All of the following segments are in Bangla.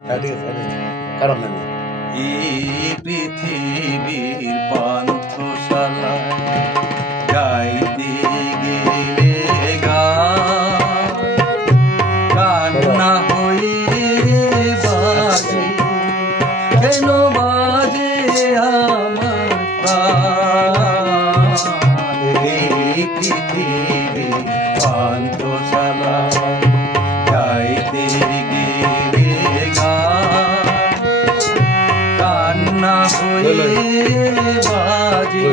ঠিক আছে কারণ নেই এই পৃথিবীর পান্থশালা গাইতে গেলে গান কান্না হয়ে বাজে কেন বাজে আমার প্রাণ এই পৃথিবীর পান্থশালা গাইতে গেলে গান কান্না হয়ে বাজে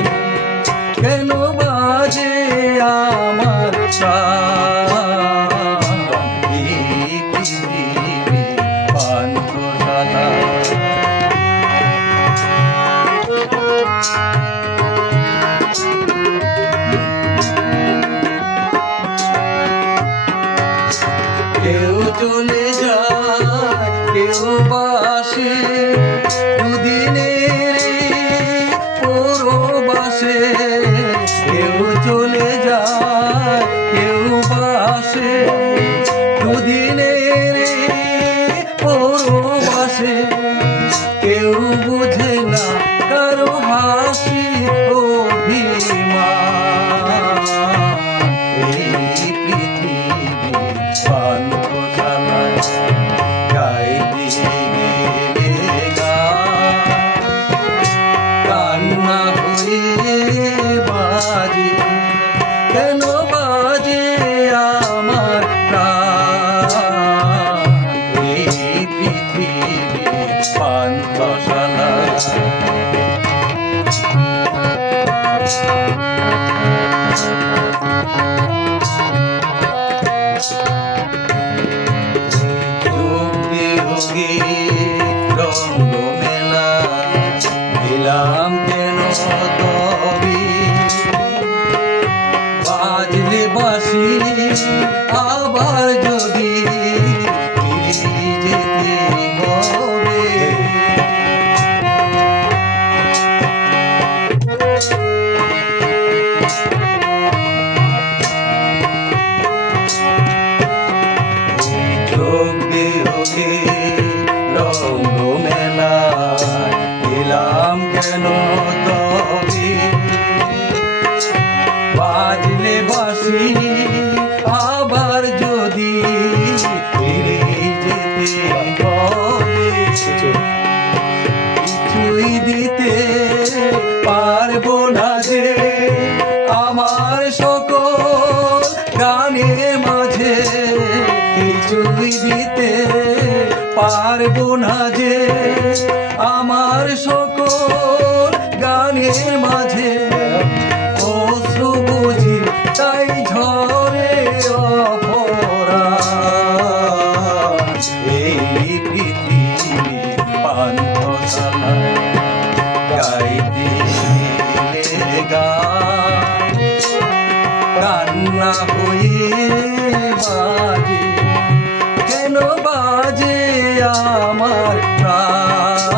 কেন বাজে আমার প্রাণ এই পৃথিবীর পান্থশালা কেউ চলে যায় কেউ বাসে দুদিনের পরবাসে কেউ চলে যায় কেউ বাসে দুদিনের পরবাসে কেউ বুঝে না কারো হাসি অভিমান এই পৃথিবী পান্থশালায় গাইতে গেলে গান কান্না হয়ে বাজে কেন বাজে আমার প্রাণ এই পৃথিবী পান্থশালায় রঙ্গ মেলা দিলাম কেন তবে বাজলে বাঁশি আবার যদি ফিরে যেতে হবে চোখ দিয়ে রঙ্গ মেলা দিলাম কেন তবে বাজলে বাঁশি আবার যদি ফিরে যেতে হবে কিছুই দিতে পারবো না যে আমার সকল গানের মাঝে কিছুই দিতে পারবো না যে আমার সকল গানের মাঝে অশ্রু বুঝি তাই ঝরে অপরাধ এই পৃথিবী পান্থশালায় গাইতে গেলে গান কান্না হয়ে বাজে কেন বাজে আমার প্রাণ